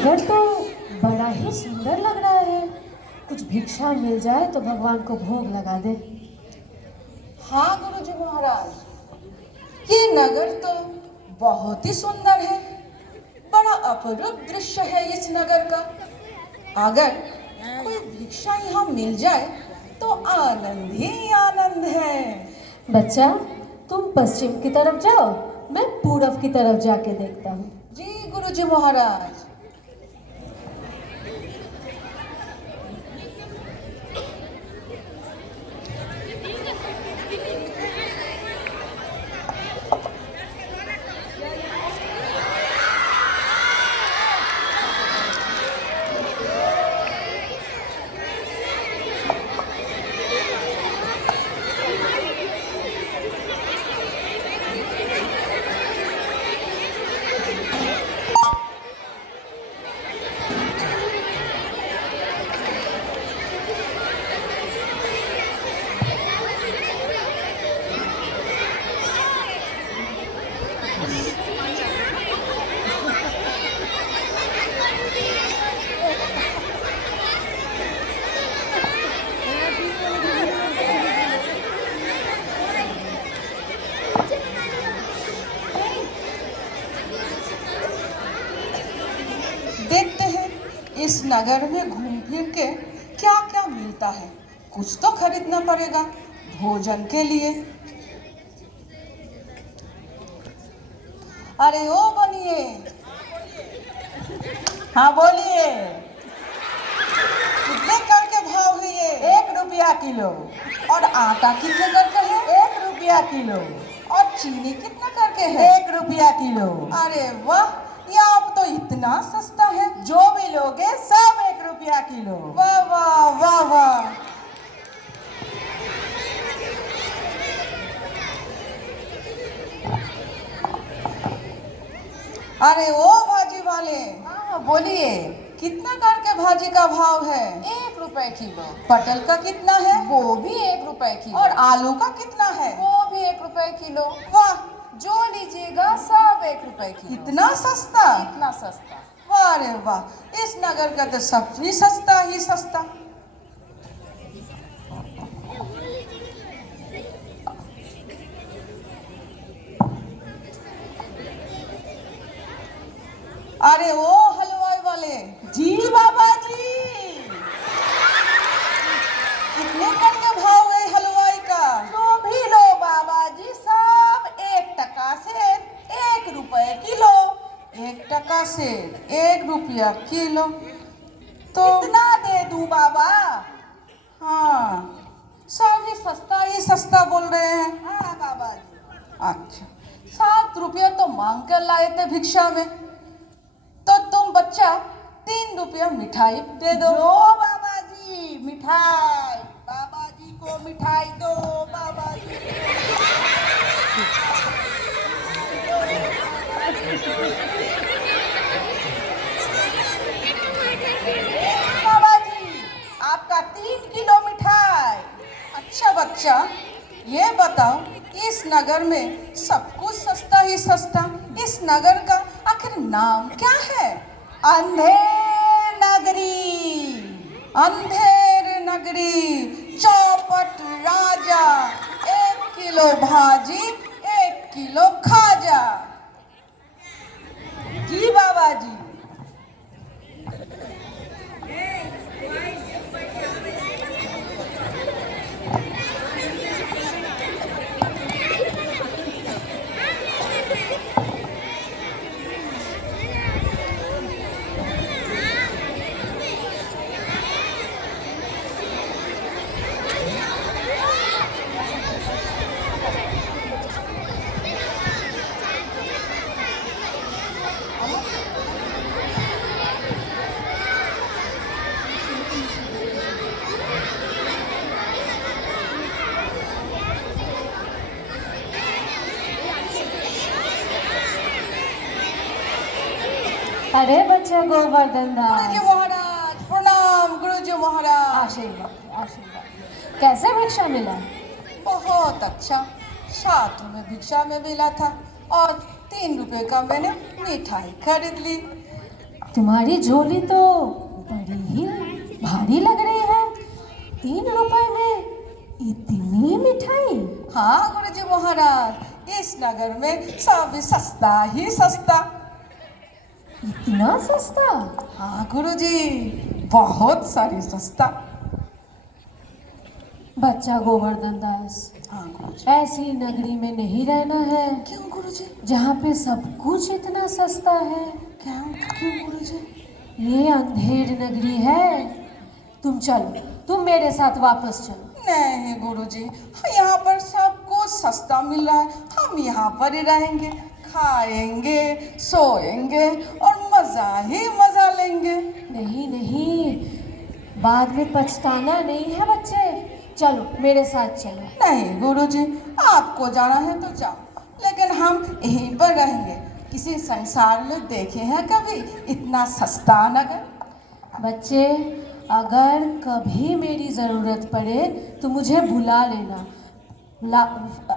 घर तो बड़ा ही सुंदर लग रहा है। कुछ भिक्षा मिल जाए तो भगवान को भोग लगा दे। हाँ गुरुजी महाराज, ये नगर तो बहुत ही सुंदर है। बड़ा अपूर्व दृश्य है इस नगर का। अगर कोई भिक्षा यहाँ मिल जाए तो आनंद ही आनंद है। बच्चा, तुम पश्चिम की तरफ जाओ, मैं पूरब की तरफ जाके देखता हूँ। जी गुरुजी महाराज। देखते हैं इस नगर में घूम फिर के क्या क्या मिलता है। कुछ तो खरीदना पड़ेगा भोजन के लिए। अरे ओ बनिए। हाँ बोलिए। कितने करके भाव है ये? 1 रुपया किलो। और आटा कितने करके है? 1 रुपया किलो। और चीनी कितना करके है? 1 रुपया किलो। अरे वाह, यहाँ तो इतना सस्ता है। जो भी लोगे सब 1 रुपया किलो। वाह वाह वाह वाह। अरे ओ भाजी वाले, हाँ बोलिए। कितना करके भाजी का भाव है? 1 रुपए किलो। पटल का कितना है? वो भी 1 रुपए किलो। और आलू का कितना है? वो भी 1 रुपए किलो। वाह, जो लीजिएगा सब 1 रुपए किलो। इतना सस्ता। इतना सस्ता। वाह रे वाह, इस नगर का तो सब्जी सस्ता ही सस्ता। अरे ओ हलवाई वाले, जी बाबा जी। कितने करके भाव है हलवाई का? जो भी लो बाबा जी सब 1 टका से 1 रुपए किलो। 1 टका से 1 रुपया किलो। तो कितना दे दूं बाबा? हाँ, सभी सस्ता ही सस्ता बोल रहे हैं। हाँ बाबा जी। अच्छा, 7 रुपया तो मांग कर लाए थे भिक्षा में, तो तुम बच्चा 3 रुपया मिठाई दे दो। दो बाबा जी मिठाई। बाबा जी को मिठाई दो बाबा जी। बाबा जी आपका 3 किलो मिठाई। अच्छा बच्चा, ये बताओ, इस नगर में सब कुछ सस्ता ही सस्ता, इस नगर का आखिर नाम क्या है? अंधेर नगरी। अंधेर नगरी। चौपट राजा, 1 किलो भाजी 1 किलो खाजा। जी बाबा जी। अरे बच्चा गोवर्धन गुरुजी दास, महाराज प्रणाम। गुरुजी महाराज आशीर्वाद आशीर्वाद। कैसे भिक्षा मिला? बहुत अच्छा, 7 में भिक्षा में मिला था और 3 रुपए का मैंने मिठाई खरीद ली। तुम्हारी झोली तो बड़ी ही भारी लग रही है। 3 रुपए में इतनी मिठाई? हाँ गुरुजी महाराज, इस नगर में सब सस्ता ही सस्ता। इतना सस्ता? हाँ गुरुजी, बहुत सारी सस्ता। बच्चा गोवर्धन दास, हाँ गुरुजी। ऐसी नगरी में नहीं रहना है। क्यों गुरुजी? जहाँ पे सब कुछ इतना सस्ता है। क्या? क्यों गुरुजी? ये अंधेर नगरी है। तुम चलो, तुम मेरे साथ वापस चलो। नहीं गुरुजी, यहाँ पर सब कुछ सस्ता मिल रहा है। हम यहाँ पर ही रहेंगे, खाएंगे, सोएंगे और मजा ही मजा लेंगे। नहीं नहीं, बाद में पछताना नहीं है बच्चे। चलो मेरे साथ चलो। नहीं गुरुजी, आपको जाना है तो जाओ, लेकिन हम यहीं पर रहेंगे। किसी संसार में देखे हैं कभी इतना सस्ता नगर? बच्चे, अगर कभी मेरी ज़रूरत पड़े तो मुझे बुला लेना।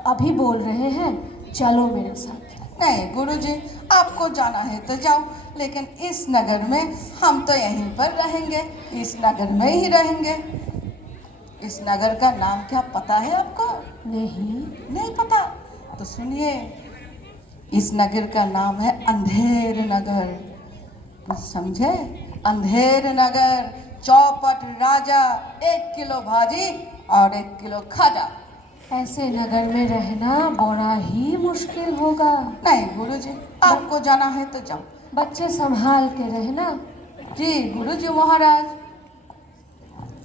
अभी बोल रहे हैं, चलो मेरे साथ। नहीं गुरुजी, आपको जाना है तो जाओ, लेकिन इस नगर में हम तो यहीं पर रहेंगे, इस नगर में ही रहेंगे। इस नगर का नाम क्या पता है आपको? नहीं पता? तो सुनिए, इस नगर का नाम है अंधेर नगर। कुछ समझे? अंधेर नगर। चौपट राजा, 1 किलो भाजी और 1 किलो खाजा। ऐसे नगर में रहना बड़ा ही मुश्किल होगा। नहीं गुरुजी, आपको जाना है तो जाओ। बच्चे संभाल के रहना। जी गुरुजी महाराज।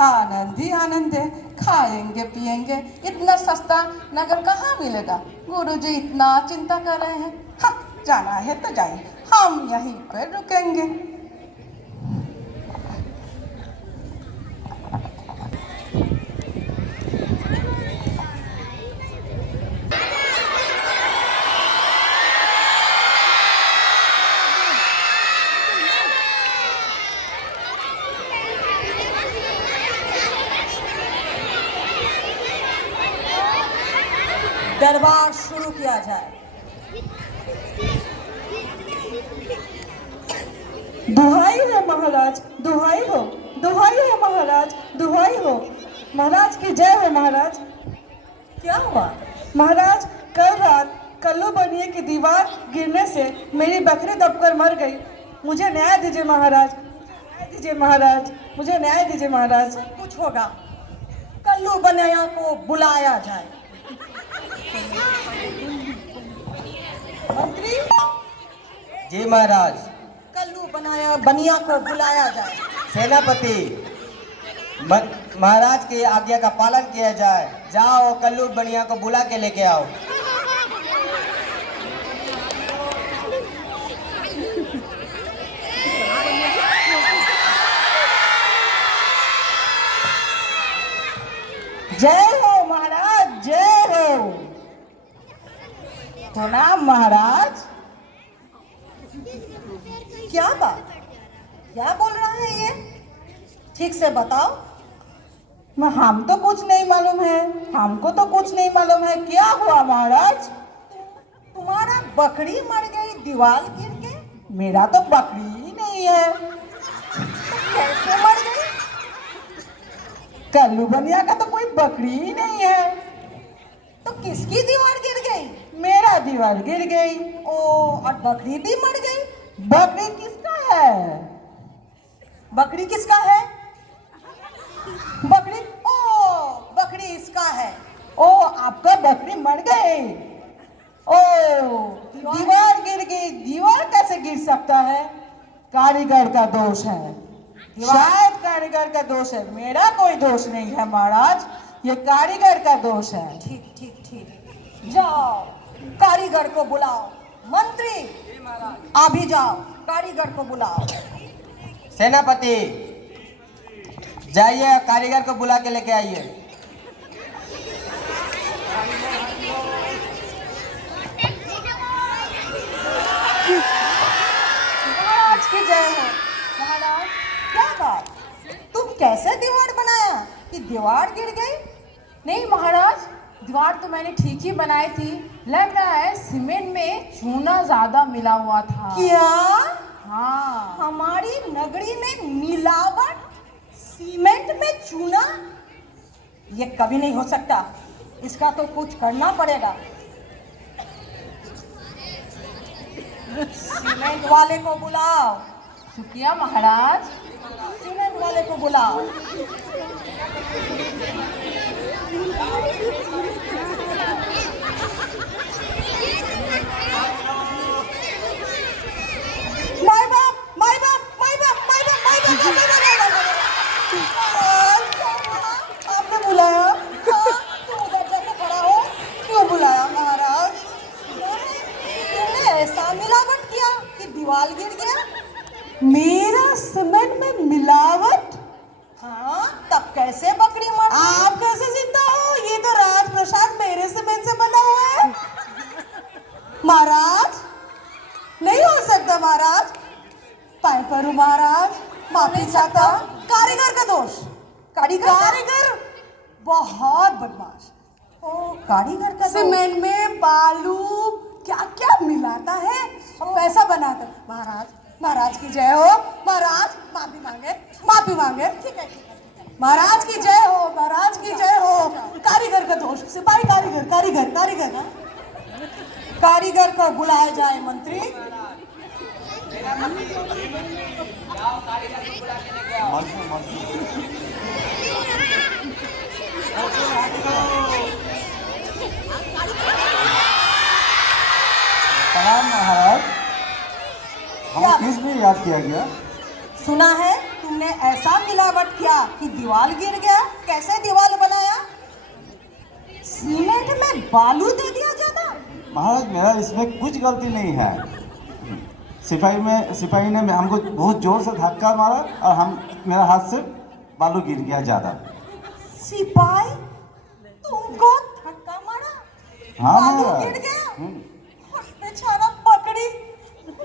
आनंद ही आनंद है, खाएंगे पिएंगे। इतना सस्ता नगर कहाँ मिलेगा? गुरुजी इतना चिंता कर रहे हैं। हाँ, जाना है तो जाइए, हम यहीं पर रुकेंगे। दरबार शुरू किया जाए। दुहाई है महाराज, दुहाई हो, दुहाई है महाराज, दुहाई हो। महाराज की जय हो महाराज। क्या हुआ? महाराज, कल रात कल्लू बनिए की दीवार गिरने से मेरी बकरी दबकर मर गई। मुझे न्याय दीजिए महाराज, न्याय दीजिए महाराज, मुझे न्याय दीजिए महाराज। कुछ होगा, कल्लू बनैया को बुलाया जाए। मंत्री जी महाराज। कल्लू बनिया को बुलाया जाए। सेनापति, महाराज की आज्ञा का पालन किया जाए। जाओ, कल्लू बनिया को बुला के लेके आओ। जय हो महाराज, जय हो। प्रणाम महाराज। क्या बात, क्या बोल रहा है ये? ठीक से बताओ। हम तो कुछ नहीं मालूम है, हमको तो कुछ नहीं मालूम है। क्या हुआ महाराज? तुम्हारा बकरी मर गई दीवार गिर के? मेरा तो बकरी ही नहीं है। कैसे मर गई? कल्लू बनिया का तो कोई बकरी ही नहीं है। तो किसकी दीवार गिर गई? मेरा दीवार गिर गई। ओ, और बकरी भी मर गई? बकरी किसका है? बकरी किसका है? बकरी, ओ, बकरी इसका है। ओ आपका बकरी मर गई। ओ, दीवार गिर गई। दीवार कैसे गिर सकता है? कारीगर का दोष है, शायद कारीगर का दोष है। मेरा कोई दोष नहीं है महाराज, ये कारीगर का दोष है। ठीक ठीक ठीक, जाओ कारीगर को बुलाओ। मंत्री, अभी जाओ कारीगर को बुलाओ। सेनापति, जाइए, कारीगर को बुला के लेके आइए। महाराज की जय हो। महाराज, क्या बात, तुम कैसे दीवार बनाया कि दीवार गिर गई? नहीं महाराज, दीवार तो मैंने ठीक ही बनाई थी। लग रहा है सीमेंट में चूना ज्यादा मिला हुआ था। क्या? हाँ, हमारी नगरी में मिलावट, सीमेंट में चूना, ये कभी नहीं हो सकता। इसका तो कुछ करना पड़ेगा। सीमेंट वाले को बुलाओ। शुक्रिया महाराज। सीमेंट वाले को बुलाओ। माय बाप, माय बाप, माय बाप, माय बाप, माय बाप, माय बाप। आपने बुलाया? हाँ, तुम उधर जाके खड़ा हो। क्यों बुलाया महाराज? तुमने ऐसा मिलावट किया कि दीवार गिर गया। मेरा सीमेंट में मिलावट? हाँ, तब कैसे बकरी मर गई? आप कैसे जिंदा हो? ये तो राजप्रसाद मेरे सीमेंट से बना हुआ है। महाराज, नहीं हो सकता महाराज। पाए परू महाराज, माफी चाहता। कारीगर का दोष। कारीगर बहुत बदमाश। ओ, कारीगर का दोष। सीमेंट में बालू क्या क्या मिलाता है और पैसा बनाता है। महाराज, महाराज की जय हो। महाराज माफी मांगे, माफी मांगे। ठीक है, महाराज की जय हो, महाराज की जय हो। कारीगर का दोष। सिपाही कारीगर, कारीगर, कारीगर। कारीगर को बुलाया जाए मंत्री। प्रणाम महाराज, हमें किस लिए याद किया गया? सुना है तुमने ऐसा मिलावट किया कि दीवार गिर गया। कैसे दीवार बनाया? सीमेंट में बालू दे दिया ज्यादा। महाराज, मेरा इसमें कुछ गलती नहीं है। सिपाही ने हमको बहुत जोर से धक्का मारा और मेरा हाथ से बालू गिर गया ज्यादा। सिपाही तुमको धक्का मारा? हाँ बालू महाराज। गिर गया? बेचारा बकरी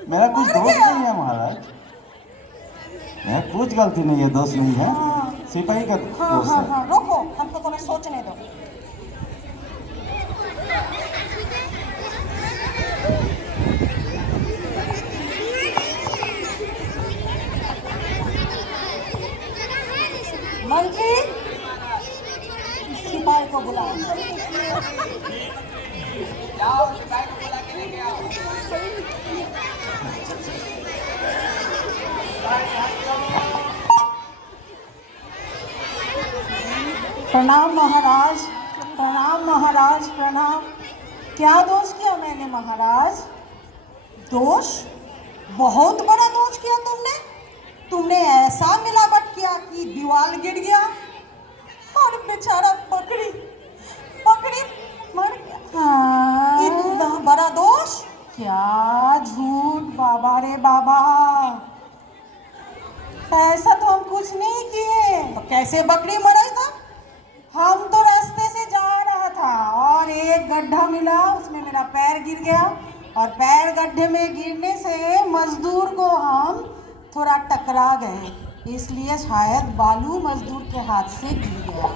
मेरा कुछ मर दोष गया। नहीं है महाराज, मेरा कुछ गलती नहीं है, दोष नहीं है। सिपाही का हाँ दोष हाँ है। हाँ, रुको, हमको थोड़ा सोचने दो। मंत्री, सिपाही को बुलाओ। प्रणाम महाराज, प्रणाम महाराज, प्रणाम। क्या दोष किया मैंने महाराज? दोष? बहुत बड़ा दोष किया तुमने। तुमने ऐसा मिलावट किया कि दीवार गिर गया और बेचारा बकरी मर गया। हाँ। इतना बड़ा दोष? क्या झूठ बाबा रे बाबा। ऐसा तो हम कुछ नहीं किए। तो कैसे बकरी मरा था? हम तो रास्ते से जा रहा था और एक गड्ढा मिला, उसमें मेरा पैर गिर गया और पैर गड्ढे में गिरने से मजदूर को हम थोड़ा टकरा गए, इसलिए शायद बालू मजदूर के हाथ से गिर गया।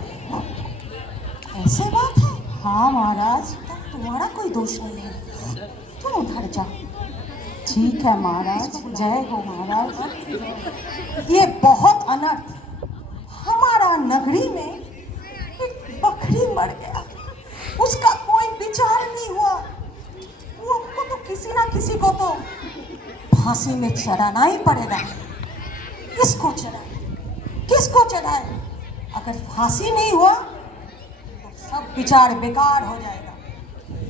ऐसे बात है? हाँ महाराज। तुम्हारा कोई दोष नहीं है, तुम उधर जाओ। ठीक है महाराज, जय हो महाराज। ये बहुत अनर्थ। हमारा नगरी में एक बकरी मर गया, उसका कोई विचार नहीं हुआ। वो हमको तो किसी ना किसी को तो फांसी में चढ़ाना ही पड़ेगा। किसको चढ़ाए? अगर फांसी नहीं हुआ तो सब विचार बेकार हो जाएगा।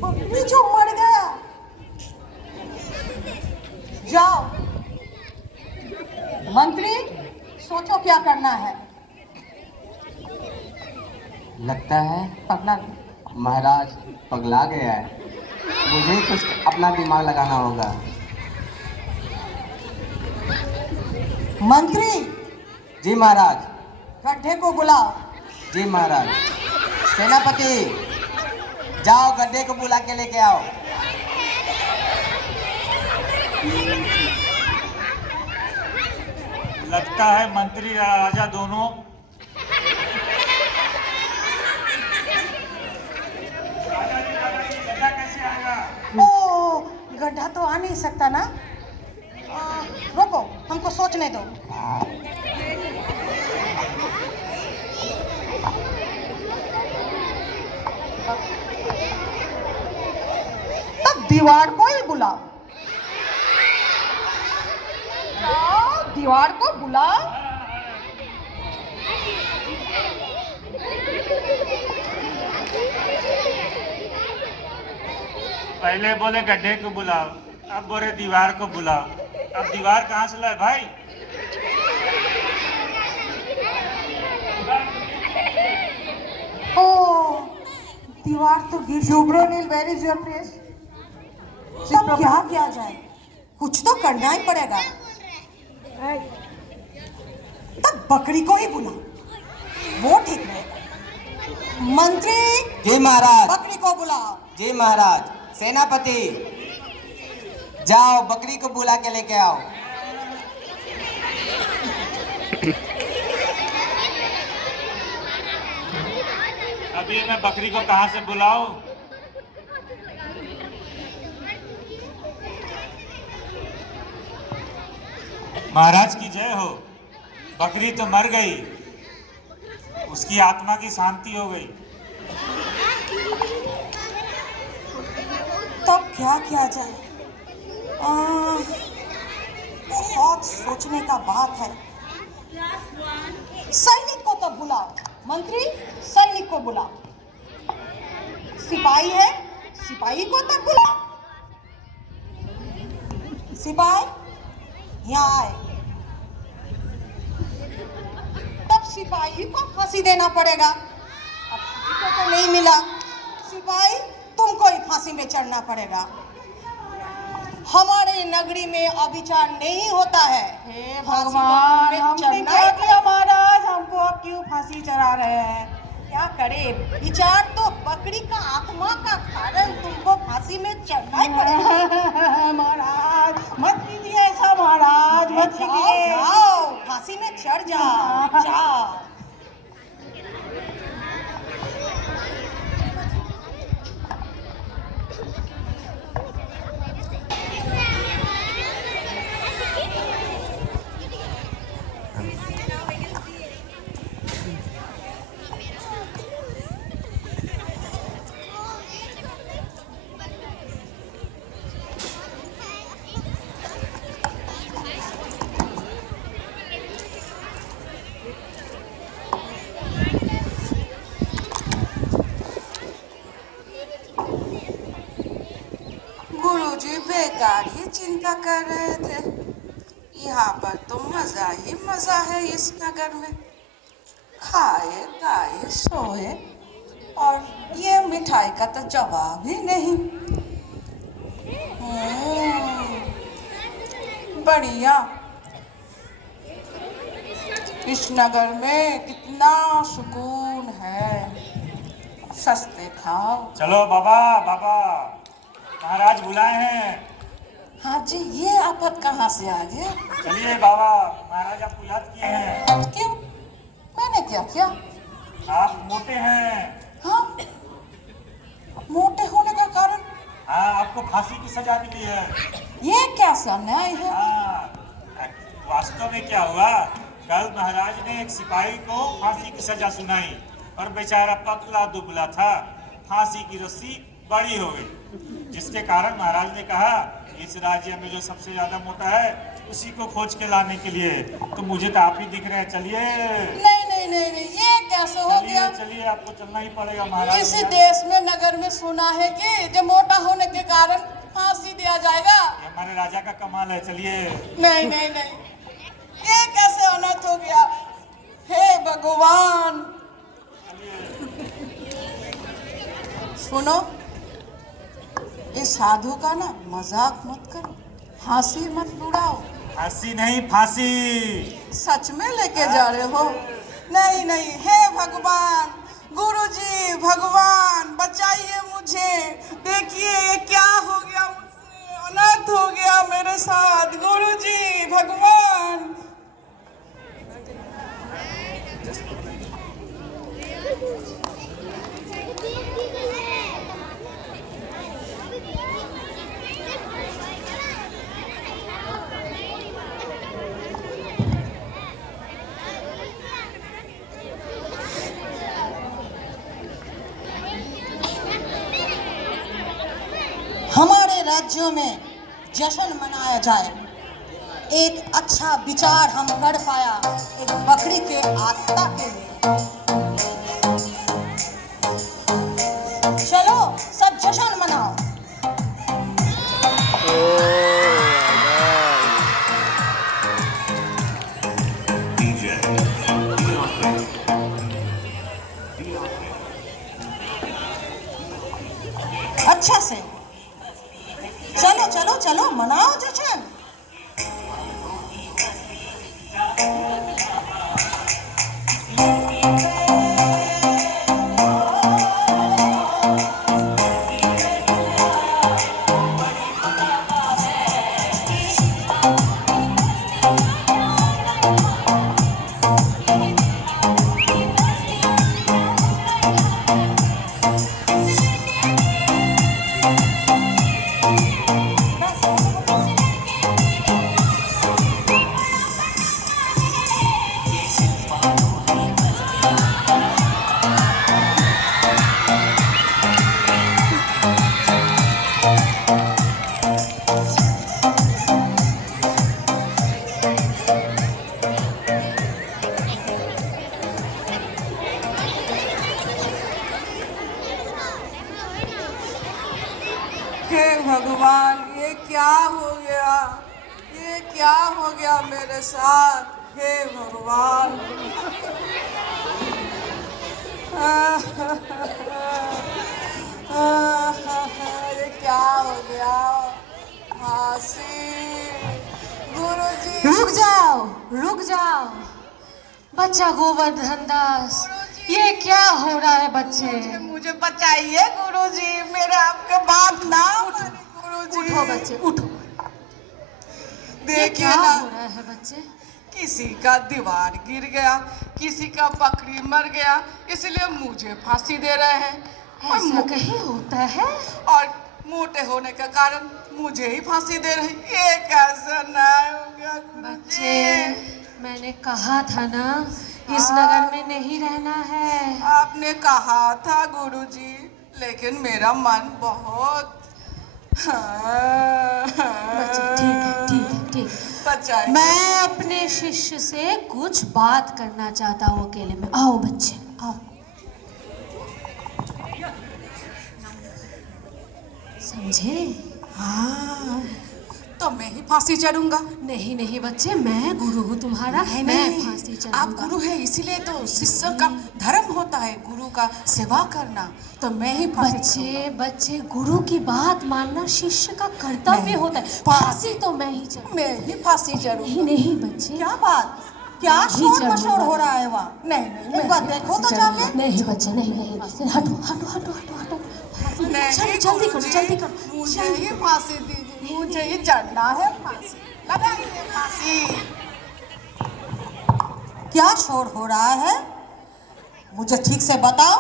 बकरी जो मर गया, जाओ मंत्री, सोचो क्या करना है। लगता है महाराज पगला गया है, मुझे कुछ अपना दिमाग लगाना होगा। मंत्री, जी महाराज। गड्ढे को बुलाओ। जी महाराज। सेनापति, जाओ गड्ढे को बुला के लेके आओ। लगता है मंत्री राजा दोनों गड्ढा कैसे आएगा? ओ, गड्ढा तो आ नहीं सकता ना। रोको, हमको सोचने दो। तब दीवार को ही बुलाओ। जाओ, दीवार को बुलाओ। पहले बोले गड्ढे को बुलाओ, अब बोले दीवार को बुलाओ। अब दीवार कहाँ से लाए भाई? ओ, दीवार तो गिर। शुभ्रोनील, वेयर इज योर प्लेस? तब क्या किया जाए? कुछ तो करना ही पड़ेगा। तब बकरी को ही बुला, वो ठीक रहेगा। मंत्री जी महाराज। बकरी को बुलाओ। जी महाराज। सेनापति, जाओ बकरी को बुला के लेके आओ। अभी मैं बकरी को कहाँ से बुलाऊं? महाराज की जय हो। बकरी तो मर गई, उसकी आत्मा की शांति हो गई। तब क्या किया जाए? बहुत सोचने का बात है। सैनिक को तो बुलाओ। मंत्री, सैनिक को बुलाओ। सिपाही है, सिपाही को तब बुलाओ। सिपाही यहाँ आए। तब सिपाही को फांसी देना पड़ेगा। अब किसी को तो नहीं मिला। सिपाही, तुमको ही फांसी में चढ़ना पड़ेगा। हमारे नगरी में अविचार नहीं होता है। हे फांसी तो भगवान, तुम्हें हमने चढ़ना क्या ही किया महाराज? हमको अब क्यों फांसी चढ़ा रहे हैं? क्या करे? विचार तो बकरी का आत्मा का कारण तुमको फांसी में चढ़ना ही पड़ेगा। महाराज मत कीजिए ऐसा, महाराज मत जाओ, कीजिए। जाओ, फांसी में चढ़ जाओ, जाओ। गुरुजी बेकार ही चिंता कर रहे थे। यहाँ पर तो मजा ही मजा है इस नगर में। खाए गाए सोए, और ये मिठाई का तो जवाब ही नहीं। बढ़िया। इस नगर में कितना सुकून है। सस्ते खाओ। चलो बाबा, बाबा महाराज बुलाए हैं। हाँ जी, ये आफत कहाँ से आ गए? चलिए बाबा, महाराज आपको याद किए हैं। क्यों? मैंने क्या किया? आप मोटे हैं। हाँ, मोटे होने का कारण? हाँ, आपको फांसी की सजा मिली है। ये क्या अन्याय है? हाँ, वास्तव में क्या हुआ, कल महाराज ने एक सिपाही को फांसी की सजा सुनाई और बेचारा पतला दुबला था। फांसी की रस्सी बड़ी हो गई, जिसके कारण महाराज ने कहा इस राज्य में जो सबसे ज्यादा मोटा है उसी को खोज के लाने के लिए। तो मुझे तो आप ही दिख रहे हैं। चलिए। नहीं, ये कैसे हो गया? चलिए, आपको चलना ही पड़ेगा महाराज। इसी देश में नगर में सुना है कि जो मोटा होने के कारण फांसी दिया जाएगा। ये हमारे राजा का कमाल है। चलिए। नहीं, ये कैसे अनर्थ हो गया? हे भगवान। सुनो, इस साधु का ना मजाक मत करो, हंसी मत उड़ाओ। फांसी नहीं, फांसी। सच में लेके जा रहे हो? नहीं, हे भगवान, गुरुजी, भगवान बचाइए मुझे। देखिए ये क्या हो गया मुझसे, अनर्थ हो गया मेरे साथ। गुरुजी, भगवान। राज्यों में जश्न मनाया जाए। एक अच्छा विचार हम कर पाया एक बकरी के आत्मा के लिए। चलो सब जश्न मनाओ। अच्छा से चलो चलो चलो मनाओ जश्न। हे भगवान, ये क्या हो गया? ये क्या हो गया मेरे साथ? हे भगवान। ये क्या हो गया? फांसी। गुरुजी। रुक जाओ बच्चा गोवर्धन दास, ये क्या हो रहा है बच्चे? मुझे बचाइए गुरुजी, मेरे आपके बात ना माने गुरुजी। उठो बच्चे उठो। ये देखिए क्या ना, हो रहा है बच्चे? किसी का दीवार गिर गया, किसी का बकरी मर गया, इसलिए मुझे फांसी दे रहे हैं। ऐसा कहीं होता है? और मोटे होने के कारण मुझे ही फांसी दे रहे हैं। ये कैसा न्याय हो गया बच्चे, मैंने कहा था ना इस नगर में नहीं रहना है। आपने कहा था गुरुजी, लेकिन मेरा मन बहुत बच्चे ठीक है। बचाइए। मैं अपने शिष्य से कुछ बात करना चाहता हूँ अकेले में। आओ बच्चे आओ। समझे? हाँ, तो मैं ही फांसी चढ़ूंगा। नहीं बच्चे, मैं गुरु हूँ तुम्हारा। मैं फांसी चढ़ूंगा। आप गुरु है, इसीलिए तो शिष्य का धर्म होता है गुरु का सेवा करना। तो मैं ही फांसी बच्चे गुरु की बात मानना शिष्य का कर्तव्य होता है। फांसी तो मैं ही चढ़ूंगा। मैं ही फांसी चढ़ूंगा। नहीं बच्चे, क्या बात? क्या शोर मशोर हो रहा है वहाँ? नहीं, एक बार देखो तो जाके। नहीं बच्चे नहीं, हटो। जल्दी करो। मुझे ही फांसी दीजिए, मुझे ही चढ़ना है फांसी। लगाइए फांसी। क्या शोर हो रहा है? मुझे ठीक से बताओ।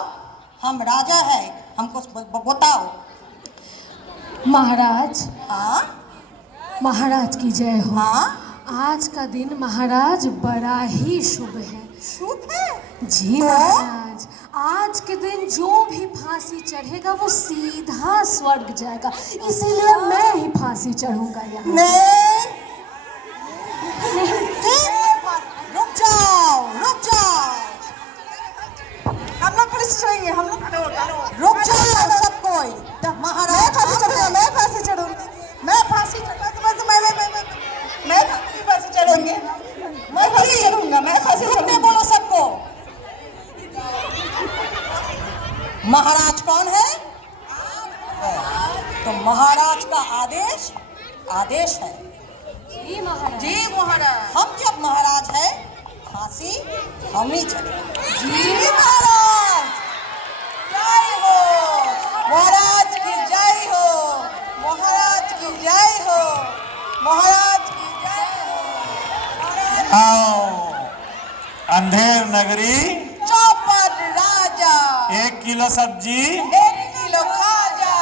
हम राजा है, हमको बताओ। महाराज, हाँ महाराज की जय हो। हाँ, आज का दिन महाराज बड़ा ही शुभ है। शुभ है जी महाराज, आज के दिन जो भी फांसी चढ़ेगा वो सीधा स्वर्ग जाएगा, इसीलिए मैं ही फांसी चढ़ूंगा यहाँ। नहीं, रुक जाओ। हम लोग पुलिस चढ़ेंगे, हम लोग रुक जाओ सब कोई। महाराज फांसी चढ़ूंगा। मैं फांसी चढ़ूंगी। मैं फांसी चढ़ूंगी। मैं फांसी रुकने बोलो सबको। महाराज कौन है? तो महाराज का आदेश है। जी महाराज। जी महाराज। हम जब महाराज है, फांसी हम ही चढ़ेंगे। जी महाराज। जय हो महाराज की, जय हो महाराज की, जय हो महाराज की, जय हो। आओ अंधेर नगरी, चौपट राजा, 1 किलो सब्जी, 1 किलो खाजा।